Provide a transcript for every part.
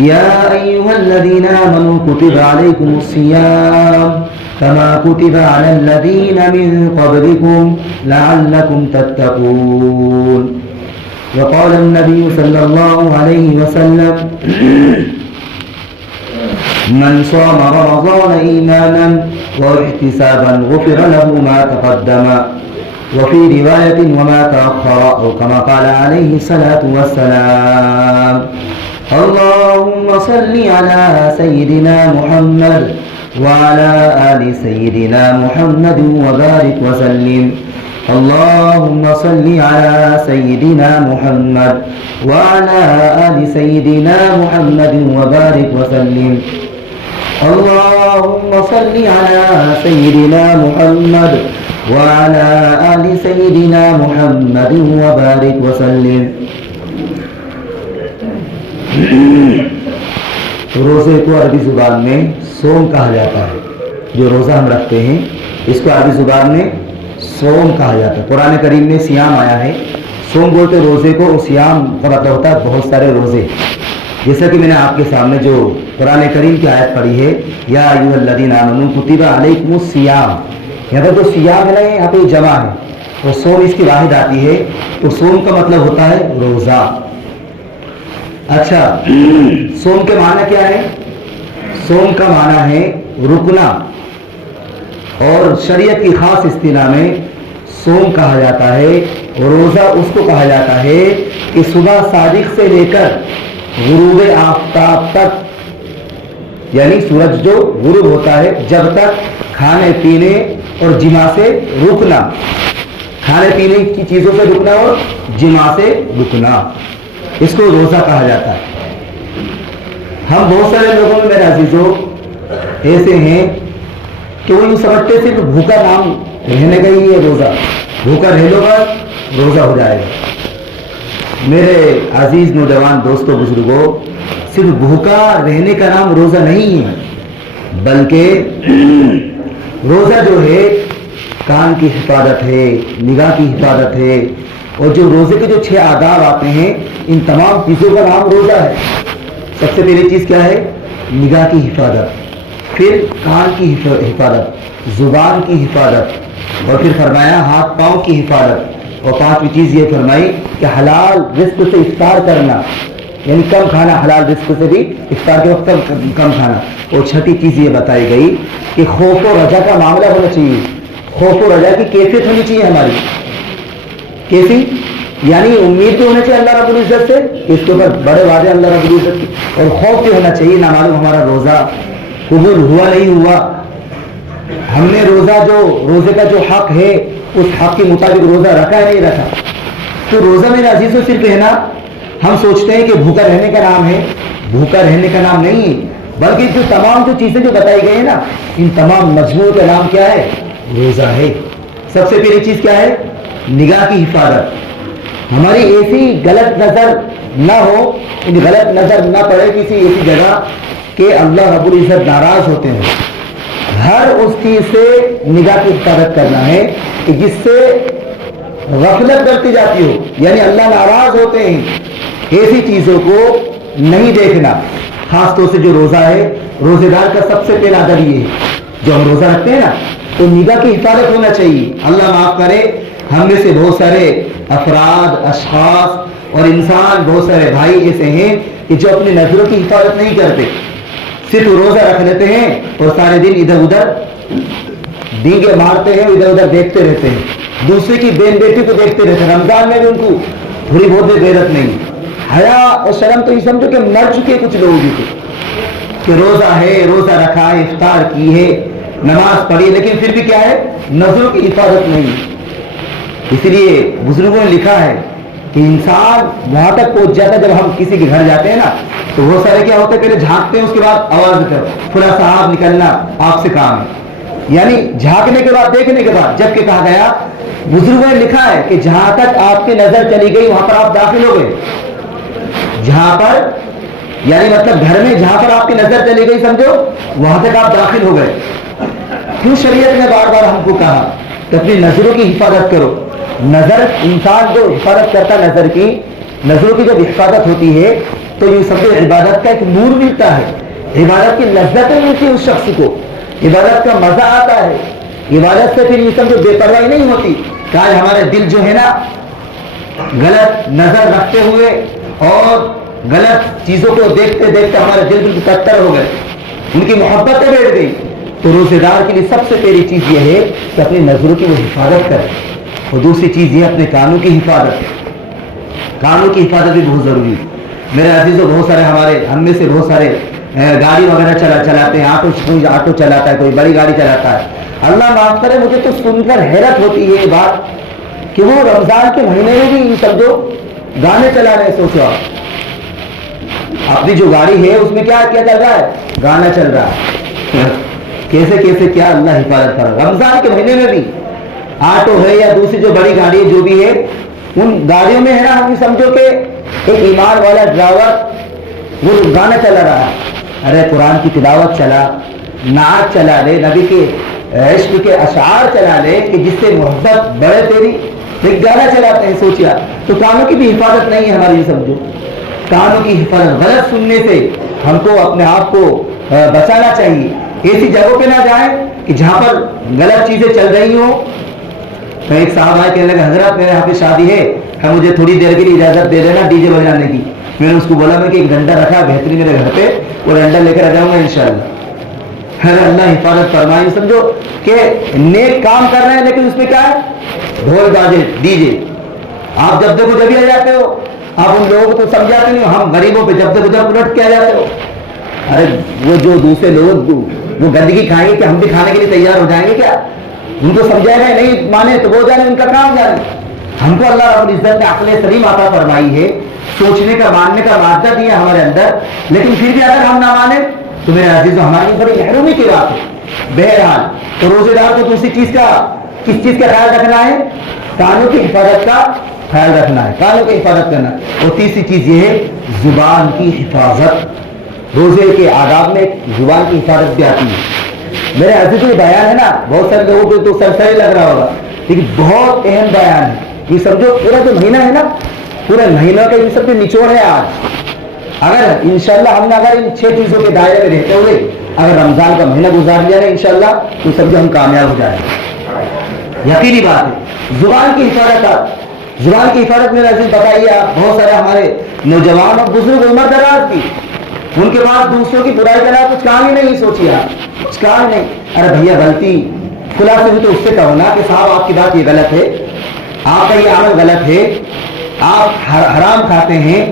يا أيها الذين آمنوا كتب عليكم الصيام كما كتب على الذين من قبلكم لعلكم تتقون. وقال النبي صلى الله عليه وسلم من صام رمضان إيمانا واحتسابا غفر له ما تقدم وفي رواية وما تأخر أو كما قال عليه الصلاة والسلام. اللهم صل على سيدنا محمد وعلى آل سيدنا محمد وبارك وسلم. اللهم صل على سيدنا محمد وعلى آل سيدنا محمد وبارك وسلم. اللهم صل على سيدنا محمد وعلى آل سيدنا محمد وبارك وسلم. روزے کو عربی زبان میں صوم کہا جاتا ہے. جو روزہ ہم رکھتے ہیں اس کو عربی زبان میں صوم کہا جاتا ہے. قرآن کریم میں سیام آیا ہے. صوم بولتے روزے کو, اور سیام کا مطلب ہوتا ہے بہت سارے روزے. جیسا کہ میں نے آپ کے سامنے جو قرآن کریم کی آیت پڑھی ہے, یا ایھا الذین آمنوا کتب علیکم الصیام, یہاں پر جو سیام ہے نا یہاں پہ جمع ہے اور صوم اس کی واحد آتی ہے. تو صوم کا مطلب ہوتا ہے روزہ. اچھا, صوم کے معنی کیا ہے؟ صوم کا معنی ہے رکنا, اور شریعت کی خاص اصطلاح میں صوم کہا جاتا ہے. روزہ اس کو کہا جاتا ہے کہ صبح صادق سے لے کر غروب آفتاب تک, یعنی سورج جو غروب ہوتا ہے جب تک کھانے پینے اور جماع سے رکنا, کھانے پینے کی چیزوں سے رکنا اور جماع سے رکنا, اس کو روزہ کہا جاتا ہے. ہم بہت سارے لوگوں میں میرے عزیزوں ایسے ہیں کہ وہ یوں سمجھتے صرف بھوکا نام رہنے کا ہی ہے روزہ, بھوکا رہ لو گا روزہ ہو جائے گا. میرے عزیز نوجوان دوستوں بزرگوں, صرف بھوکا رہنے کا نام روزہ نہیں ہے, بلکہ روزہ جو ہے کان کی حفاظت ہے, نگاہ کی حفاظت ہے, اور جو روزے کے جو 6 آداب آتے ہیں ان تمام چیزوں کا نام روزہ ہے. سب سے پہلی چیز کیا ہے؟ نگاہ کی حفاظت, پھر کان کی حفاظت, زبان کی حفاظت, اور پھر فرمایا ہاتھ پاؤں کی حفاظت, اور 5ویں چیز یہ فرمائی کہ حلال رزق سے افطار کرنا, یعنی کم کھانا, حلال رزق سے بھی افطار کے وقت کم کھانا. اور 6ٹھی چیز یہ بتائی گئی کہ خوف و رجا کا معاملہ ہونا چاہیے. خوف و رجا کی کیفیت ہونی چاہیے ہماری. کیسی؟ یعنی امید بھی ہونا چاہیے اللہ رب العزت سے, اس کے اوپر بڑے وعدے اللہ رب العزت کی, اور خوف بھی ہونا چاہیے نہ معلوم ہمارا روزہ قبول ہوا نہیں ہوا, ہم نے روزہ جو روزے کا جو حق ہے اس حق کے مطابق روزہ رکھا ہے نہیں رکھا. تو روزہ میرے عزیزوں صرف ہے نا, ہم سوچتے ہیں کہ بھوکا رہنے کا نام ہے, بھوکا رہنے کا نام نہیں ہے, بلکہ جو تمام جو چیزیں جو بتائی گئی ہیں نا ان تمام مجموع کا نام کیا ہے؟ روزہ ہے. سب سے پہلی چیز کیا ہے؟ نگاہ کی حفاظت. ہماری ایسی غلط نظر نہ ہو, غلط نظر نہ پڑے کسی ایسی جگہ کہ اللہ رب العزت ناراض ہوتے ہیں. ہر اس چیز سے نگاہ کی حفاظت کرنا ہے کہ جس سے غفلت برتی جاتی ہو, یعنی اللہ ناراض ہوتے ہیں, ایسی چیزوں کو نہیں دیکھنا. خاص طور سے جو روزہ ہے, روزے دار کا سب سے پہلا ادب یہ ہے, جو ہم روزہ رکھتے ہیں نا تو نگاہ کی حفاظت ہونا چاہیے. اللہ معاف کرے, ہم میں سے بہت سارے افراد, اشخاص اور انسان, بہت سارے بھائی ایسے ہیں کہ جو اپنی نظروں کی حفاظت نہیں کرتے, صرف روزہ رکھ لیتے ہیں اور سارے دن ادھر ادھر ڈینگے مارتے ہیں, ادھر ادھر دیکھتے رہتے ہیں, دوسرے کی بہن بیٹی کو دیکھتے رہتے ہیں. رمضان میں بھی ان کو تھوڑی بہت بھی غیرت نہیں, حیا اور شرم تو یہ سمجھو کہ مر چکے کچھ لوگوں کی, کہ روزہ ہے, روزہ رکھا ہے, افطار کی ہے, نماز پڑھی, لیکن پھر بھی کیا ہے؟ نظروں کی حفاظت نہیں. اس لیے بزرگوں نے لکھا ہے کہ انسان وہاں تک پہنچ جاتا ہے جب ہم کسی کے گھر جاتے ہیں نا تو وہ سارے کیا ہوتے ہیں, پہلے جھانکتے ہیں, اس کے بعد آواز کرو فلاں صاحب نکلنا آپ سے کام ہے. یعنی جھانکنے کے بعد, دیکھنے کے بعد, جبکہ کہا گیا بزرگوں نے لکھا ہے کہ جہاں تک آپ کی نظر چلی گئی وہاں پر آپ داخل ہو گئے. جہاں پر یعنی مطلب گھر میں جہاں پر آپ کی نظر چلی گئی سمجھو وہاں تک آپ داخل ہو گئے. کیوں شریعت نے بار بار ہم کو کہا کہ اپنی نظروں کی حفاظت کرو. نظر انسان جو حفاظت کرتا نظر کی, نظروں کی جب حفاظت ہوتی ہے تو یہ سب عبادت کا ایک نور ملتا ہے, عبادت کی لذتیں ملتی ہیں اس شخص کو, عبادت کا مزہ آتا ہے. عبادت سے پھر یہ سب بے پرواہی نہیں ہوتی کہ آج ہمارے دل جو ہے نا غلط نظر رکھتے ہوئے اور غلط چیزوں کو دیکھتے دیکھتے ہمارے دل بالکل کٹر ہو گئے, ان کی محبتیں بیٹھ گئی. تو روزے دار کے لیے سب سے پہلی چیز یہ ہے کہ اپنی نظروں کی وہ حفاظت کرے, اور دوسری چیز یہ اپنے کانوں کی حفاظت. کانوں کی حفاظت بھی بہت ضروری ہے. میرے عزیزوں, بہت سارے ہم میں سے بہت سارے گاڑی وغیرہ چلاتے ہیں, کوئی آٹو چلاتا ہے, کوئی بڑی گاڑی چلاتا ہے. اللہ معاف کرے, مجھے تو سن کر حیرت ہوتی ہے یہ بات کہ وہ رمضان کے مہینے میں بھی سمجھو گانے چلا رہے ہیں. سوچو آپ, اپنی جو گاڑی ہے اس میں کیا چل رہا ہے, گانا چل رہا ہے. کیسے کیسے کیا اللہ حفاظت کر رہا ہے. رمضان کے مہینے میں بھی آٹو ہے یا دوسری جو بڑی گاڑی ہے جو بھی ہے, ان گاڑیوں میں ہے نا, ہم سمجھو کہ ایک ایمان والا ڈرائیور وہ گانا چلا رہا ہے. ارے قرآن کی تلاوت چلا, نعت چلا لے, نبی کے عشق کے اشعار چلا لے کہ جس سے محبت بڑھے تیری, ایک گانا چلاتے ہیں. سوچیا تو کانوں کی بھی حفاظت نہیں ہے ہماری. سمجھو کانوں کی حفاظت, غلط سننے سے ہم کو اپنے آپ کو بچانا چاہیے. ایسی جگہوں پہ نہ جائیں کہ جہاں پر غلط چیزیں چل رہی ہوں. تو ایک صاحب آئے کہنے لگا, حضرت میرے یہاں پہ شادی ہے, مجھے تھوڑی دیر کے لیے اجازت دے دینا ڈی جے بجانے کی. میں نے اس کو بولا میں کہ ایک ڈنڈا رکھا بہترین میرے گھر پہ, وہ ڈنڈا لے کر آ جاؤں گا انشاءاللہ. اللہ حفاظت فرمائے. سمجھو کہ نیک کام کر رہے ہیں لیکن اس میں کیا ہے, ڈھول باجے ڈی جے. آپ جب دیکھو جب ہی آ جاتے ہو, آپ ان لوگوں کو تو سمجھاتے نہیں ہو, ہم غریبوں پہ جب دیکھو جب الٹ کے آ جاتے ہو. ارے وہ جو دوسرے لوگ وہ گندگی کھائیں گے کہ ہم بھی کھانے کے لیے تیار ہو جائیں گے کیا؟ ان کو سمجھائے گا نہیں مانے تو وہ جانے, ان کا کام جانے. ہم کو اللہ رب العزت نے عقل سلیم عطا فرمائی ہے, سوچنے کا ماننے کا مادہ دیا ہمارے اندر, لیکن پھر بھی اگر ہم نہ مانیں تو میرے عزیزوں ہماری بڑی محرومی کی بات ہے. بہرحال تو روزے دار کو دوسری چیز کا کس چیز کا خیال رکھنا ہے, کانوں کی حفاظت کا خیال رکھنا ہے, کانوں کی حفاظت کرنا. اور تیسری چیز یہ ہے زبان کی حفاظت. روزے کے آداب میں زبان کی حفاظت بھی آتی ہے. میرے عزیزوں یہ بیان ہے نا, بہت سارے لوگوں کو تو سرسری لگ رہا ہوگا, لیکن بہت اہم بیان ہے. یہ سمجھو پورا جو مہینہ ہے نا, پورا مہینہ کا یہ سب نچوڑ ہے. آج اگر انشاءاللہ ہم نے اگر ان 6 چیزوں کے دائرے میں رہتے ہوئے اگر رمضان کا مہینہ گزار لیا نا انشاءاللہ, تو سمجھو ہم کامیاب ہو جائیں گے. یقینی بات ہے. زبان کی حفاظت, زبان کی حفاظت میرے عزیز بتائیے آپ, بہت سارے ہمارے نوجوان اور بزرگ عمر دراز کی, ان کے پاس دوسروں کی برائی کرنا کچھ کام ہی نہیں. سوچیے آپ, کچھ کام نہیں. ارے بھیا غلطی کھلا سے بھی تو اس سے کہو نا کہ صاحب آپ کی بات یہ غلط ہے, آپ کا یہ عمل غلط ہے, آپ حرام کھاتے ہیں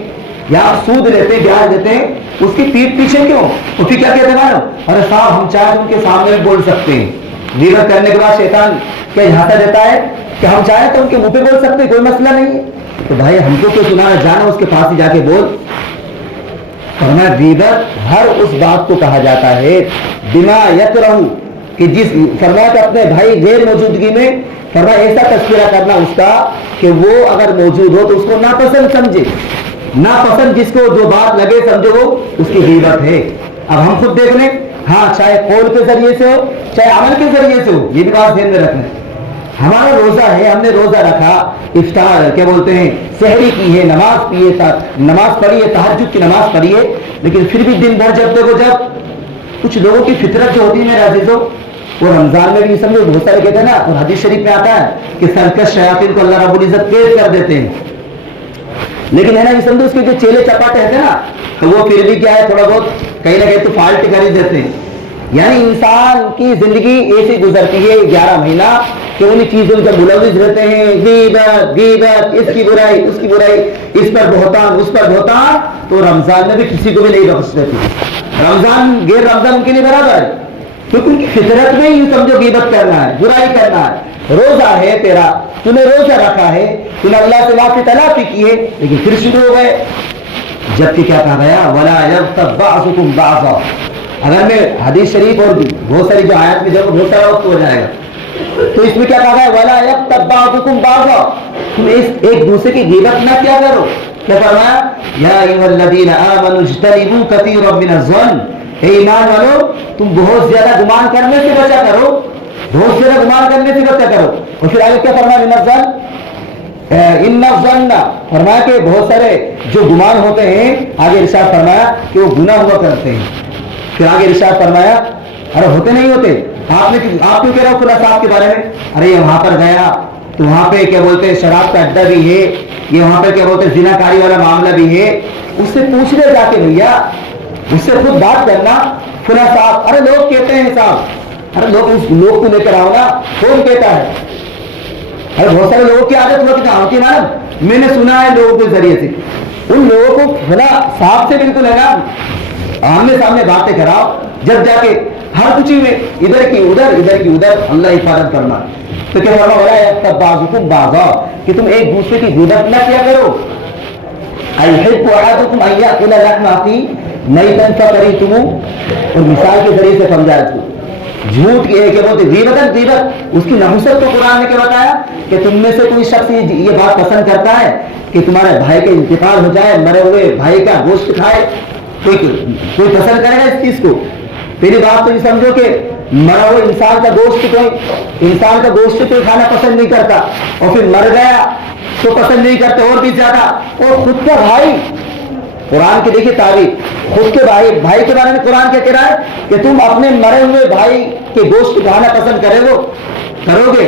یا آپ سود لیتے ہیں, بیاج دیتے ہیں, اس کی پیٹھ پیچھے کیوں؟ اور پھر کیا کہتے ہیں, ارے صاحب ہم چاہیں ان کے سامنے بھی بول سکتے ہیں. غیبت کرنے کے بعد شیطان کیا جھانسا دیتا ہے کہ ہم چاہیں تو ان کے منہ پہ بول سکتے ہیں, کوئی مسئلہ نہیں ہے. تو بھائی ہم کو کیوں سنانا, جانا اس کے پاس ہی جا کے بول. فرمایا غیبت ہر اس بات کو کہا جاتا ہے بما یکرہ, کہ جس فرمایا کہ اپنے بھائی غیر موجودگی میں فرمایا ایسا تذکرہ کرنا اس کا کہ وہ اگر موجود ہو تو اس کو ناپسند سمجھے. ناپسند جس کو جو بات لگے سمجھو وہ اس کی غیبت ہے. اب ہم خود دیکھ لیں, ہاں چاہے قول کے ذریعے سے ہو چاہے عمل کے ذریعے سے ہو, یہ بھی بات ذہن میں رکھنا. ہمارا روزہ ہے, ہم نے روزہ رکھا, افطار کیا بولتے ہیں سحری کی ہے, نماز پڑھی ہے, تہجد کی نماز پڑھی ہے, لیکن پھر بھی دن بھر جب دیکھو جب کچھ لوگوں کی فطرت جو ہوتی ہے میرے عزیزوں, وہ رمضان میں بھی سمجھو بہت سارے کہتے ہیں نا, اور حدیث شریف میں آتا ہے کہ سرکش شیاطین کو اللہ رب العزت قید کر دیتے ہیں. لیکن ہے نا یہ سمجھو اس کے جو چیلے چپاٹے ہیں نا, تو وہ پھر بھی کیا ہے تھوڑا بہت کہیں نہ کہیں تو فالٹ کر ہی دیتے ہیں. یعنی انسان کی زندگی ایسی گزرتی ہے 11 مہینہ کہ انہیں چیزوں سے ملوث رہتے ہیں, غیبت, اس کی برائی, اس کی برائی, اس پر بہتان, اس پر بہتان. تو رمضان میں بھی کسی کو بھی نہیں بخش دیتی. رمضان غیر رمضان ان کے لیے برابر ہے, کیونکہ ان کی فطرت میں ہی سمجھو غیبت کرنا ہے, برائی کرنا ہے. روزہ ہے تیرا, تو نے روزہ رکھا ہے, تو نے اللہ سے معافی تلافی کی ہے, لیکن پھر شروع ہو گئے. جبکہ کیا کہا گیا, ولا یغتب بعضکم بعضا. اگر میں حدیث شریف اور بہت ساری جو آیات میں جب بہت سارا وقت ہو جائے گا, تو اس میں کیا کہا گیا, ولا یغتب بعضکم بعضا, تم ایک دوسرے کی غیبت نہ کیا کرو. کیا فرمایا, یا ایھا الذین آمنوا اجتنبوا کثیرا من الظن, اے ایمان والو تم بہت زیادہ گمان کرنے سے بچا کرو, بہت زیادہ گمان کرنے سے بچا کرو. اور پھر آگے کیا فرمایا, من الظن ان الظن، فرمایا کہ بہت سارے جو گمان ہوتے ہیں، آگے ارشاد فرمایا کہ وہ گناہ ہوا کرتے ہیں. پھر آگے ارشاد فرمایا ارے ہوتے نہیں ہوتے. آپ کیوں کہہ رہے ہو خدا صاحب کے بارے میں؟ ارے یہ وہاں پر گیا تو وہاں پہ کیا بولتے ہیں شراب کا اڈا بھی ہے، یہ وہاں پہ کیا بولتے ہیں زنا کاری والا معاملہ بھی ہے. اس سے پوچھ لے جا کے بھیا، اس سے خود بات کرنا. فلاں صاحب، ارے لوگ کہتے ہیں صاحب، ارے لوگ کو لے کر آؤ نا، کون کہتا ہے؟ ارے بہت سارے لوگوں کی عادت ہوتی ہے نا، میں نے سنا ہے لوگوں کے ذریعے سے. ان لوگوں کو فلاں صاحب سے بالکل ہے نا آمنے سامنے باتیں کراؤ، جب جا کے ہر کچھ میں ادھر کی ادھر اللہ حفاظت کرنا. تو کیا فرما ہو رہا ہے بعضکم بعضا، کہ تم ایک دوسرے کی غیبت نہ کیا کرو. ایحب احدکم ان یاکل لحم اخیہ میتا فکرہتموہ، اور مثال کے ذریعے سے سمجھایا اس کو. جھوٹ کی کیا بولتے غیبت، اس کی نحوست کو قرآن نے کیا بتایا کہ تم میں سے کوئی شخص یہ بات پسند کرتا ہے کہ تمہارے بھائی کا انتقال ہو جائے، مرے ہوئے بھائی کا گوشت کھائے. کوئی پسند کرے گا اس چیز کو؟ پہلی بات تو یہ سمجھو کہ مرا ہوئے انسان کا گوشت کوئی کھانا پسند نہیں کرتا، اور پھر مر گیا تو پسند نہیں کرتے اور بھی زیادہ. اور خود کا بھائی، قرآن کی دیکھیے تعریف، خود کے بھائی کے بارے میں قرآن کیا کہہ رہا ہے کہ تم اپنے مرے ہوئے بھائی کے گوشت کھانا پسند کرو گے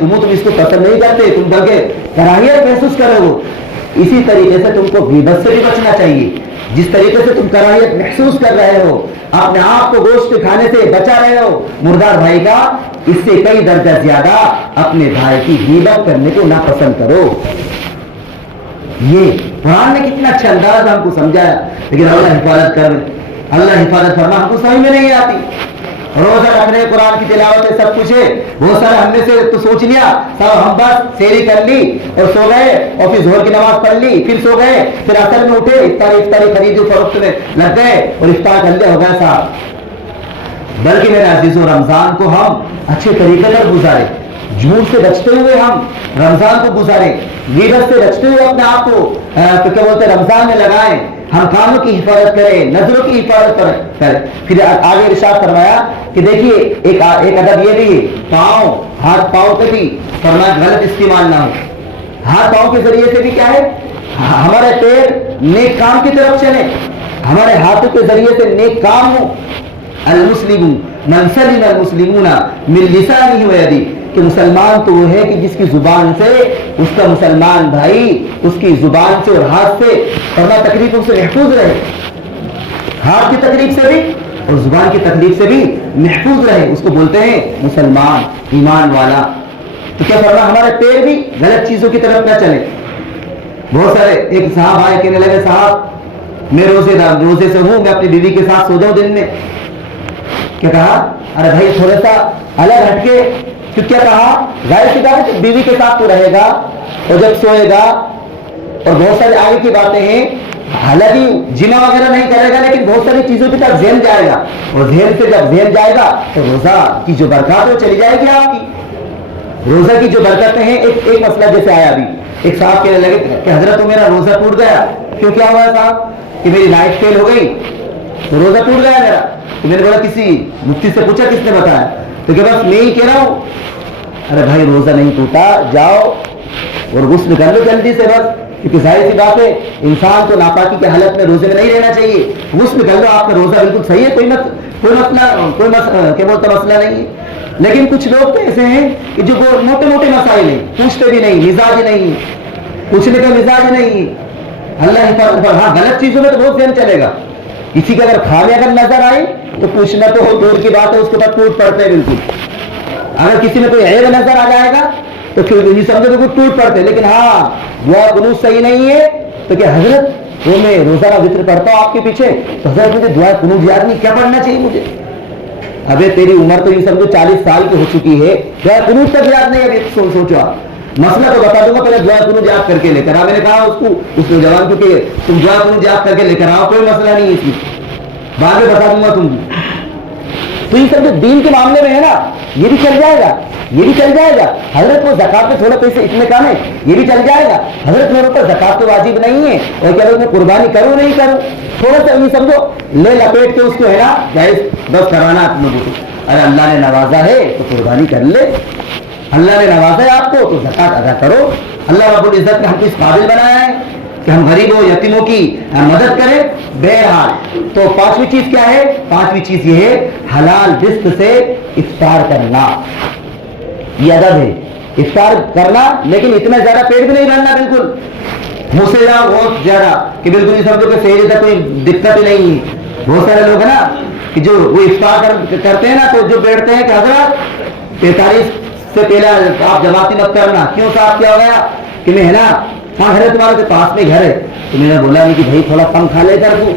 تم اس کو پسند نہیں کرتے، تم بلکہ کراہیت محسوس کرو گے. اسی طریقے سے تم کو غیبت سے بھی بچنا چاہیے. جس طریقے سے تم کراہیت محسوس کر رہے ہو، اپنے آپ کو گوشت کھانے سے بچا رہے ہو مردار بھائی کا، اس سے کئی درجہ زیادہ اپنے بھائی کی غیبت کرنے کو ناپسند کرو. یہ قرآن نے کتنا اچھا انداز ہم کو سمجھایا. لیکن اللہ حفاظت فرما ہم کو سمجھ میں نہیں آتی. روزہ رکھنے، قرآن کی تلاوت ہے، سب کچھ ہے. بہت سارے ہم نے سے تو سوچ لیا صاحب ہم بس سیری کر لی اور سو گئے، اور پھر ظہر کی نماز پڑھ لی، پھر سو گئے، پھر عصر میں اٹھے، افطاری خرید و فروخت میں لگ گئے اور افطار کر لیا، ہو گیا صاحب. بلکہ میرے عزیزوں، رمضان کو ہم اچھے طریقے پر گزارے، جھوٹ سے بچتے ہوئے ہم رمضان کو گزارے، غیبت سے بچتے ہوئے اپنے آپ کو کیا بولتے ہیں رمضان میں لگائیں. ہم کانوں کی حفاظت کریں، نظروں کی حفاظت کریں. پھر آگے ارشاد فرمایا کہ دیکھیے ایک ادب یہ بھی ہے، ہاتھ پاؤں پہ بھی فرمایا غلط استعمال نہ ہو. ہاتھ پاؤں کے ذریعے سے بھی کیا ہے، ہمارے پیر نیک کام کی طرف چلے، ہمارے ہاتھوں کے ذریعے سے نیک کام ہو. المسلم من سلم المسلمون من لسانه ويده، کہ مسلمان تو وہ ہے کہ جس کی زبان سے اس کا مسلمان بھائی اس کی زبان سے اور ہاتھ سے فرما تکلیفوں سے محفوظ رہے، ہاتھ کی تکلیف سے بھی اور زبان کی تکلیف سے بھی محفوظ رہے. اس کو بولتے ہیں مسلمان، ایمان والا. تو کیا فرما ہمارے پیر بھی غلط چیزوں کی طرف نہ چلے. بہت سارے ایک صاحب آئے کہنے لگے صاحب میں روزے سے ہوں، میں اپنی بیوی کے ساتھ سو جاؤں دن میں. کیا کہا؟ ارے بھائی تھوڑا سا الگ ہٹ کے. پھر کیا کہا؟ ظاہر سی بات ہے بیوی کے ساتھ تو رہے گا اور جب سوئے گا، اور بہت ساری آگے کی باتیں ہیں، حالانکہ جنا وغیرہ نہیں کرے گا لیکن بہت ساری چیزوں کی طرف ذہن جائے گا، اور ذہن سے جب ذہن جائے گا تو روزہ کی جو برکات وہ چلی جائے گی آپ کی. روزہ کی جو برکتیں ہیں، ایک مسئلہ جیسے آیا ابھی، ایک صاحب کہنے لگے کہ حضرت تو میرا روزہ ٹوٹ گیا. کیوں کیا ہوا ہے صاحب؟ کہ میری لائٹ فیل ہو گئی تو روزہ ٹوٹ گیا میرا. تو میں نے بولا کسی مفتی سے پوچھا، کس نے بتایا؟ تو کہ بس میں ہی کہہ رہا ہوں. ارے بھائی روزہ نہیں ٹوٹا، جاؤ اور غسل کر لو جلدی سے بس، کیونکہ ظاہر سی بات ہے انسان کو ناپاکی کی حالت میں روزے میں نہیں رہنا چاہیے. غسل کر لو، آپ کا روزہ بالکل صحیح ہے، کوئی مسئلہ نہیں ہے. لیکن کچھ لوگ تو ایسے ہیں کہ جو موٹے موٹے مسائل ہیں پوچھتے بھی نہیں، مزاج نہیں، پوچھنے کا مزاج نہیں. اللہ حفاظت. ہاں غلط چیزوں میں تو بہت ذہن چلے گا. کسی کا اگر کھانے اگر نظر آئی تو پوچھنا تو دور کی بات ہے، اس کے بعد ٹوٹ پڑتے ہیں بالکل. اگر کسی میں کوئی عیب نظر آ جائے گا تو پھر یہ سمجھو کہ ٹوٹ پڑتے. لیکن ہاں دعا قنوت صحیح نہیں ہے تو کہ حضرت وہ میں روزانہ وتر پڑھتا ہوں آپ کے پیچھے، تو حضرت مجھے دعا قنوت یاد نہیں، کیا پڑھنا چاہیے مجھے؟ ابے تیری عمر تو یہ سمجھو 40 سال کی ہو چکی ہے، دعا قنوت تک یاد نہیں. ابھی سوچو آپ، مسئلہ تو بتا دوں گا، پہلے دعا قنوت یاد کر کے لے کر آ. میں نے کہا اس نوجوان کو کہ تم دعا قنوت یاد کر کے لے کر آؤ، کوئی مسئلہ نہیں ہے اس میں، بعد میں بتا دوں گا تم. تو یہ سب جو دین کے معاملے میں ہے نا، یہ بھی چل جائے گا، یہ بھی چل جائے گا. حضرت وہ زکات میں تھوڑے پیسے اتنے کم ہے، یہ بھی چل جائے گا. حضرت میرے اوپر زکات تو واجب نہیں ہے، اور کیا میں قربانی کروں نہیں کروں، تھوڑا سا یہ سمجھو لے لپیٹ کے اس کو ہے نا جائز بس کرانا اپنے کو. ارے اللہ نے نوازا ہے تو قربانی کر لے. اللہ نے نوازا ہے آپ کو تو زکات ادا کرو. اللہ رب العزت نے ہم کو اس قابل بنایا ہے کہ ہم غریبوں یتیموں کی مدد کریں. بہرحال تو پانچویں چیز کیا ہے؟ پانچویں چیز یہ ہے حلال رزق سے افطار کرنا. یہ ادب ہے افطار کرنا, لیکن اتنا زیادہ پیٹ بھی نہیں بھرنا بالکل منہ سے جاؤ بہت زیادہ کہ بالکل یہ سمجھو کہ صحیح تک کوئی دقت ہی نہیں ہے. بہت سارے لوگ ہیں نا کہ جو وہ افطار کرتے ہیں نا تو جو بیٹھتے ہیں کہ حضرت 45 سے پہلے آپ جماعتی مت کرنا. کیوں صاحب کیا ہو گیا کہ میں ہے نا ہاں گھر ہے تمہارے پاس میں گھر ہے تو میں نے بولا نہیں کہ بھائی تھوڑا کم کھا لے کر تو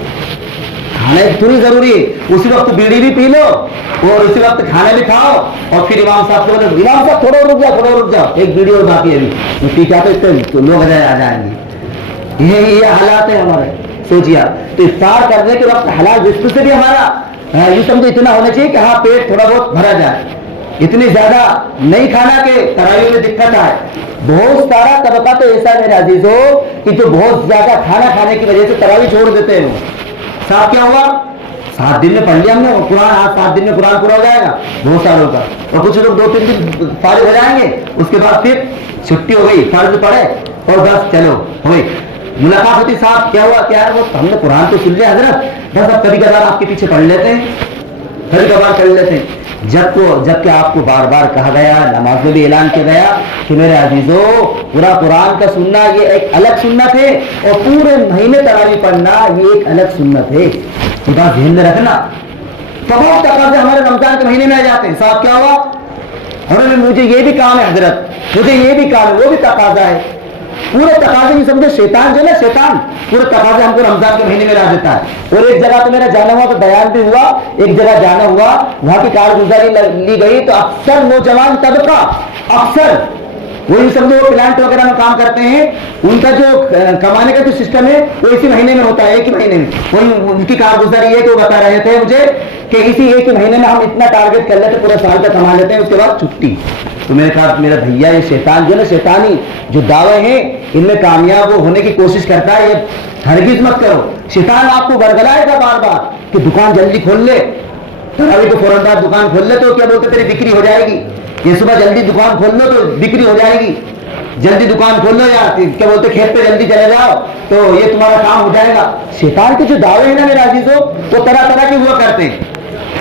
کھانا تھوڑی ضروری ہے. اسی وقت بیڑی بھی پی لو اور اسی وقت کھانا بھی کھاؤ اور پھر امام صاحب سے بولے امام صاحب تھوڑا رک جاؤ ایک بیڑی اور باقی ہے ابھی میں پی کیا تو لوگ آ جائیں گے. یہ حالات ہیں ہمارے. سوچیے تو افطار کرنے کے وقت حلال رزق سے بھی ہمارا یہ سمجھو اتنا ہونا چاہیے کہ ہاں پیٹ تھوڑا بہت بھرا جائے. اتنی زیادہ نہیں کھانا کہ تراویح میں دقت آئے. بہت سارا طبقہ تو ایسا ہے میرے عزیزو کہ جو بہت زیادہ کھانا کھانے کی وجہ سے تراویح چھوڑ دیتے ہیں. صاحب کیا ہوا 7 دن میں پڑھ لیا ہم نے قرآن, آج 7 دن میں قرآن پورا ہو جائے گا بہت ساروں کا, اور کچھ لوگ 2-3 دن فارغ ہو جائیں گے اس کے بعد پھر چھٹی ہو گئی فرض پڑے اور بس چلو ہوئی ملاقات ہوتی. صاحب کیا ہوا کیا ہے وہ ہم نے قرآن تو سن لیا حضرت بس اب کبھی کبھار آپ کے پیچھے پڑھ لیتے ہیں کبھی کبھار کر لیتے ہیں. جب کہ آپ کو بار بار کہا گیا نماز میں بھی اعلان کیا گیا کہ میرے عزیزو پورا قرآن کا سننا یہ ایک الگ سنت ہے اور پورے مہینے تراویح پڑھنا یہ ایک الگ سنت ہے. تو بات ذہن میں رکھنا. بہت تقاضے ہمارے رمضان کے مہینے میں آ جاتے ہیں. صاحب کیا ہوا اور مجھے یہ بھی کام ہے حضرت مجھے یہ بھی کام ہے وہ بھی تقاضا ہے. پورے تقاضے نہیں سمجھے شیطان جو نا شیطان پورے تقاضے ہم کو رمضان کے مہینے میں لا دیتا ہے. اور ایک جگہ تو میرا جانا ہوا تو بیان بھی ہوا, ایک جگہ جانا ہوا وہاں کی کارگزاری لی گئی تو اکثر نوجوان طبقہ اکثر وہی سمجھو وہ پلانٹ وغیرہ میں کام کرتے ہیں ان کا جو کمانے کا جو سسٹم ہے وہ اسی مہینے میں ہوتا ہے ایک ہی مہینے میں. وہی ان کی کارگزاری ہے کہ وہ بتا رہے تھے مجھے کہ اسی ایک ہی مہینے میں ہم اتنا ٹارگیٹ کر لیتے پورے سال کا کما لیتے ہیں اس کے بعد چھٹی. تو میں نے کہا میرا بھیا یہ شیطان جو نا شیطانی جو دعوے ہیں ان میں کامیاب ہونے کی کوشش کرتا ہے یہ ہرگز مت کرو. شیطان آپ کو برگلائے گا بار بار کہ دکان جلدی کھول لے تراویح کو فوراً بعد دکان کھول لے تو کیا بولتے تیری بکری ہو جائے گی. یہ صبح جلدی دکان کھول لو تو بکری ہو جائے گی. جلدی دکان کھول لو یار کیا بولتے کھیت پہ جلدی چلے جاؤ تو یہ تمہارا کام ہو جائے گا. شیطان کے جو دعوے ہیں نا میرے عزیزو وہ طرح طرح کے ہوا کرتے ہیں.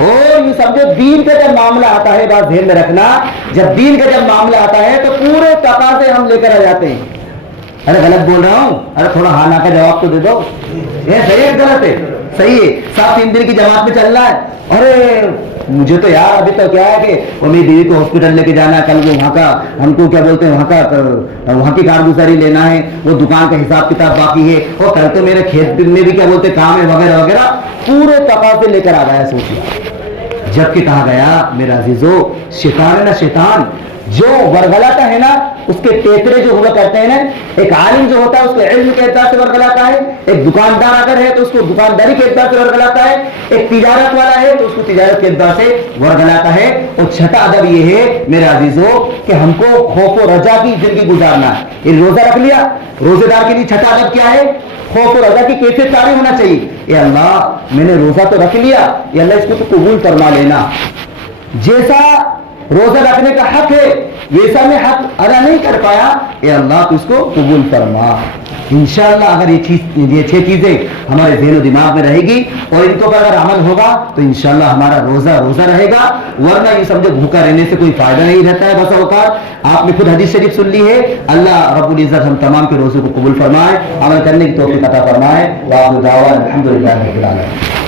اور یہ سمجھو دین کا جب معاملہ آتا ہے بات ذہن میں رکھنا جب دین کا جب معاملہ آتا ہے تو پورے تقاضے ہم لے کر آ جاتے ہیں. ارے غلط بول رہا ہوں ارے تھوڑا ہاں نہ کا جواب تو دے دو. یہ صحیح ہے غلط ہے صحیح ہے. 7 دن کی جماعت میں چل رہا ہے ارے مجھے تو یار ابھی تو کیا ہے کہ وہ میری بیوی کو ہاسپٹل لے کے جانا ہے کل کو وہاں کا ہم کو کیا بولتے ہیں وہاں کی کارگزاری لینا ہے وہ دکان کا حساب کتاب باقی ہے اور کل تو میرے کھیت میں بھی کیا بولتے کام ہے وغیرہ وغیرہ پورے تقاضے لے کر آ گیا. سوچیے جب کہ کہا گیا میرا عزیزو شیطان ہے نا شیطان جو ورگلاتا ہے نا اس کے تیترے جو ہوا کرتے ہیں نا ایک عالم جو ہوتا ہے اس کو علم کے اعتبار سے ورگلاتا ہے, ایک دکاندار اگر ہے تو اس کو دکانداری کے اعتبار سے ورگلاتا ہے, ایک تجارت والا ہے تو اس کو تجارت کے اعتبار سے ورگلاتا ہے. اور چھٹا ادب یہ ہے میرے عزیزو کہ ہم کو خوف و رجا کی زندگی گزارنا ہے. یہ روزہ رکھ لیا روزے دار کے لیے چھٹا ادب کیا ہے خوف و رجا کی کیفیت طاری ہونا چاہیے. اے اللہ میں نے روزہ تو رکھ لیا یہ اللہ اس کو تو قبول فرما لینا. جیسا روزہ رکھنے کا حق ہے ویسا میں حق ادا نہیں کر پایا اے اللہ تو اس کو قبول فرما. انشاءاللہ اگر یہ 6 چیزیں ہمارے ذہن و دماغ میں رہے گی اور ان کو اگر عمل ہوگا تو انشاءاللہ ہمارا روزہ رہے گا. ورنہ یہ سمجھو بھوکا رہنے سے کوئی فائدہ نہیں رہتا ہے. بس اوقات آپ نے خود حدیث شریف سن لی ہے. اللہ رب العزت ہم تمام کے روزے کو قبول فرمائے عمل کرنے کی توفیق عطا فرمائے. وآخر دعوانا الحمدللہ رب العالمین.